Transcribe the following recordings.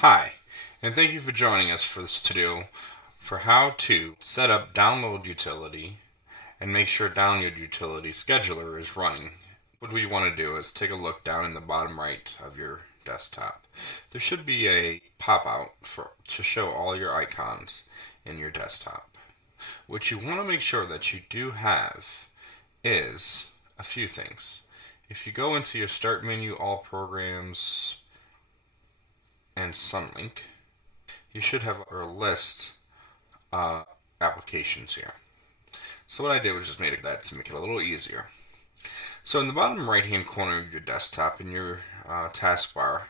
Hi, and thank you for joining us for this tutorial for how to set up download utility and make sure download utility scheduler is running. What we want to do is take a look down in the bottom right of your desktop. There should be a pop-out to show all your icons in your desktop. What you want to make sure that you do have is a few things. If you go into your Start menu, All Programs, and SunLync, you should have a list of applications here. So what I did was just made that to make it a little easier. So in the bottom right hand corner of your desktop in your taskbar,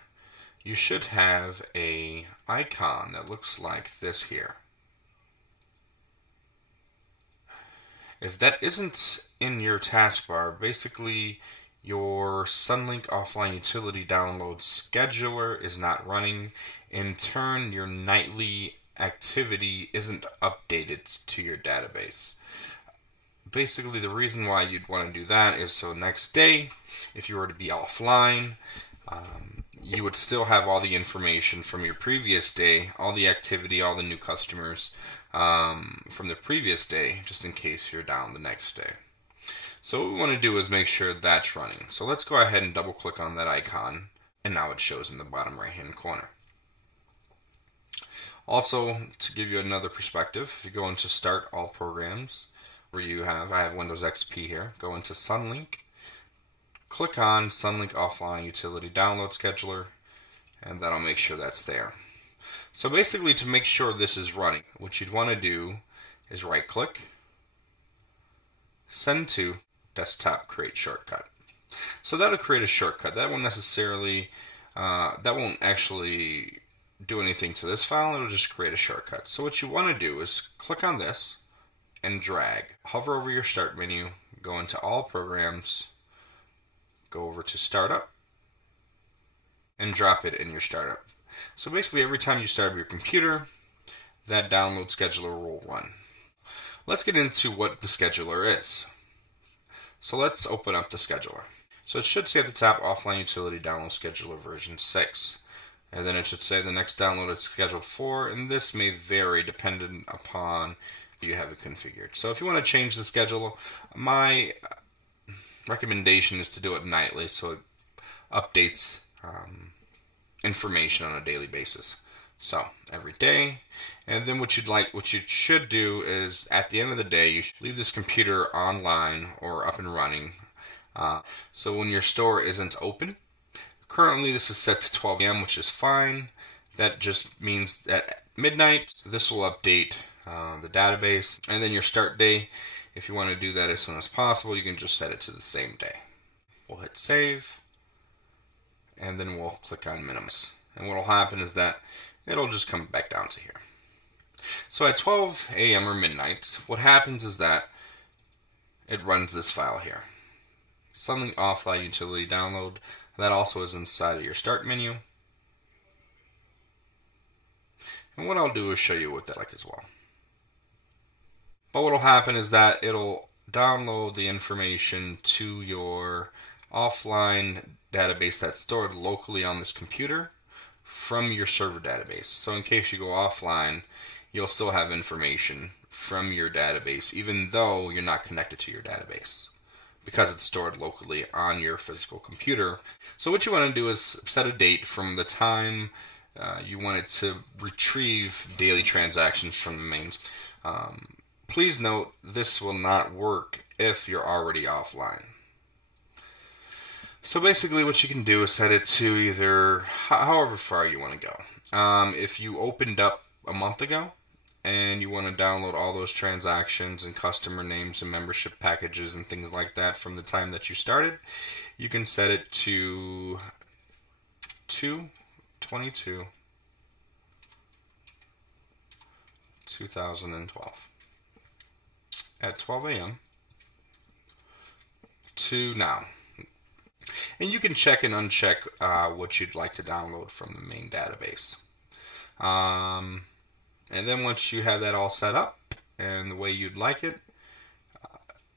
you should have a icon that looks like this here. If that isn't in your taskbar, basically your SunLync offline utility download scheduler is not running. In turn, your nightly activity isn't updated to your database. Basically, the reason why you'd want to do that is so next day, if you were to be offline, you would still have all the information from your previous day, all the activity, all the new customers from the previous day, just in case you're down the next day. So what we want to do is make sure that's running. So let's go ahead and double click on that icon, and now it shows in the bottom right hand corner. Also, to give you another perspective, if you go into Start All Programs, where I have Windows XP here, go into SunLync, click on SunLync Offline Utility Download Scheduler, and that'll make sure that's there. So basically, to make sure this is running, what you'd want to do is right click, send to desktop create shortcut. So that'll create a shortcut. That won't actually do anything to this file. It'll just create a shortcut. So what you want to do is click on this and drag. Hover over your Start menu, go into All Programs, go over to Startup, and drop it in your Startup. So basically every time you start up your computer, that download scheduler will run. Let's get into what the scheduler is. So let's open up the scheduler. So it should say at the top, Offline Utility Download Scheduler version 6. And then it should say the next download is scheduled for, and this may vary depending upon you have it configured. So if you want to change the schedule, my recommendation is to do it nightly so it updates information on a daily basis. So every day, and then what you should do is at the end of the day, you should leave this computer online or up and running. So when your store isn't open, currently this is set to 12 a.m., which is fine. That just means that at midnight, this will update the database, and then your start day, if you want to do that as soon as possible, you can just set it to the same day. We'll hit save, and then we'll click on minimize. And what will happen is that it'll just come back down to here. So at 12 a.m. or midnight, what happens is that it runs this file here. SunLync Offline Utility Download. That also is inside of your Start menu. And what I'll do is show you what that's like as well. But what will happen is that it'll download the information to your offline database that's stored locally on this computer from your server database. So in case you go offline, you'll still have information from your database even though you're not connected to your database, because it's stored locally on your physical computer. So what you want to do is set a date from the time you want it to retrieve daily transactions from the mains. Please note, this will not work if you're already offline. So basically what you can do is set it to either however far you want to go. If you opened up a month ago and you want to download all those transactions and customer names and membership packages and things like that from the time that you started, you can set it to 2/22/2012 at 12 a.m. to now. And you can check and uncheck what you'd like to download from the main database. And then once you have that all set up and the way you'd like it,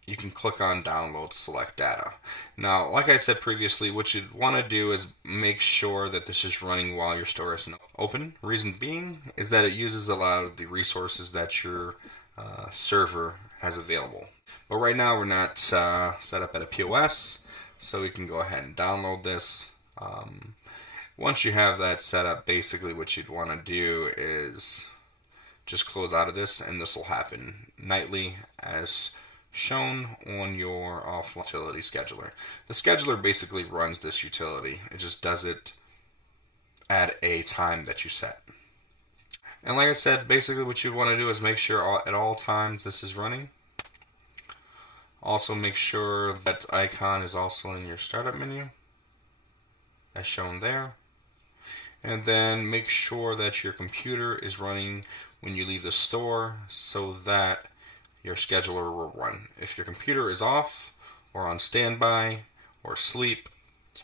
you can click on Download Select Data. Now, like I said previously, what you'd want to do is make sure that this is running while your store is open. Reason being is that it uses a lot of the resources that your server has available. But right now we're not set up at a POS, so we can go ahead and download this. Once you have that set up, basically what you'd want to do is just close out of this, and this will happen nightly as shown on your offline utility scheduler. The scheduler basically runs this utility. It just does it at a time that you set. And like I said, basically what you want to do is make sure at all times this is running. Also make sure that icon is also in your startup menu, as shown there. And then make sure that your computer is running when you leave the store so that your scheduler will run. If your computer is off or on standby or sleep,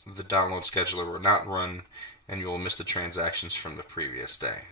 the download scheduler will not run and you will miss the transactions from the previous day.